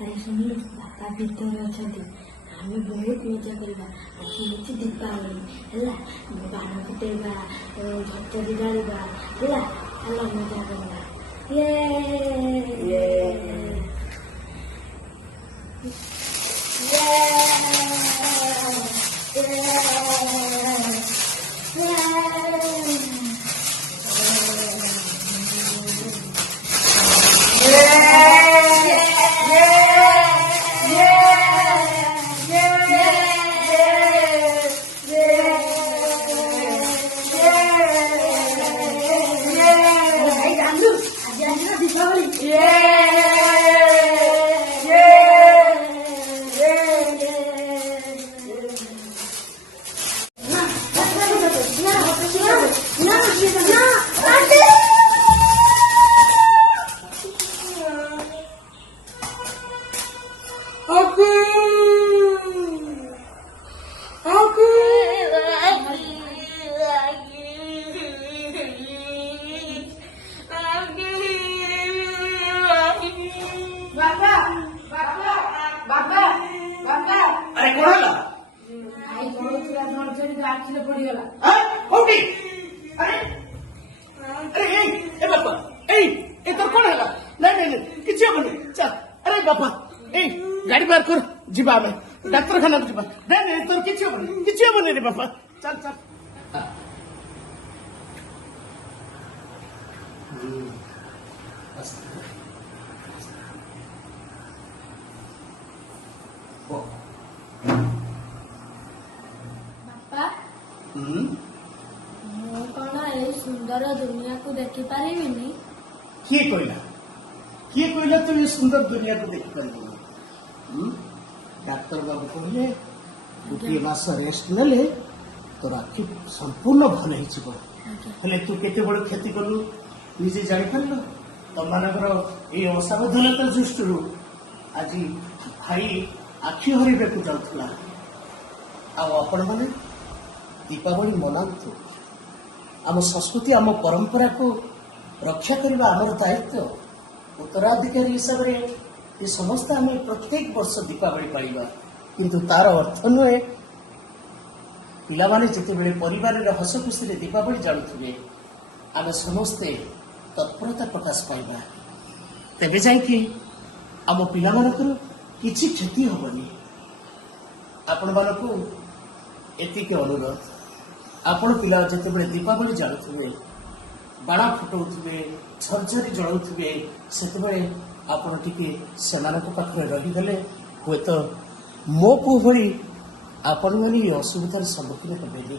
ଆରେ ଶୁଣିଲୁ ବାପା ଭିତରେ ଅଛନ୍ତି। ଆମେ ବହୁତ ମଜା କରିବା। ଆଜି ହେଉଛି ଦୀପାବଳି ହେଲା। ବାଣ ଫୁଟେଇବା, ଝଟଝଟି ଜାଳିବା ହେଲା। ହେଲା ମଜା କରିବା। अरे कौन है भाई बहुत ଥିଲା ଝଡଝଡି ଆଖିରେ ପଡିଗଲା। कोठी अरे अरे ए बापा ए तो कौन है नहीं नहीं किसी हबनी चल अरे बापा गाड़ी पार कर जीवा आमे डाक्तरखाना जीवा नहीं नहीं तो किसी हबनी रे बापा चल चल ବାପା ମୁଁ କଣ ଏଇ ସୁନ୍ଦର ଦୁନିଆକୁ ଦେଖିପାରିବିନି? किए कहला तू ये सुंदर दुनिया को देख पारिबो। डाक्टर बाबू कहले गोटे मास रेस्ट नेले तोर आखि संपूर्ण भल हेले तू केते बड़ क्षति कलु निजे जानि पारलो। तमानकर ये असावधानता दृष्टि आज भाई आखि हरिबेकु जाउथला। आपण माने दीपावली मनातु। आम संस्कृति आम परंपरा को रक्षा करने आमर दायित्व। उत्तराधिकारी हिसाब से ये समस्त आम प्रत्येक वर्ष दीपावली पाइबा किंतु तार अर्थ नुहे पिला माने जिते बेले परिवार हस खुशी दीपावली जानुवे आम समस्ते तत्परता प्रकाश पाइबा तेबे जाइए आम पिला मानकर किछि क्षति हबनी। आपण मानकु एतिके अनुरोध आपण पिला जिते बेले दीपावली जानुवे बाण फुटाउे झरझरी जलाउे से आपण टिके पाखे रहीगले हे तो मो पु भली आपण मैंने असुविधार सम्मुखीन हेबेनि।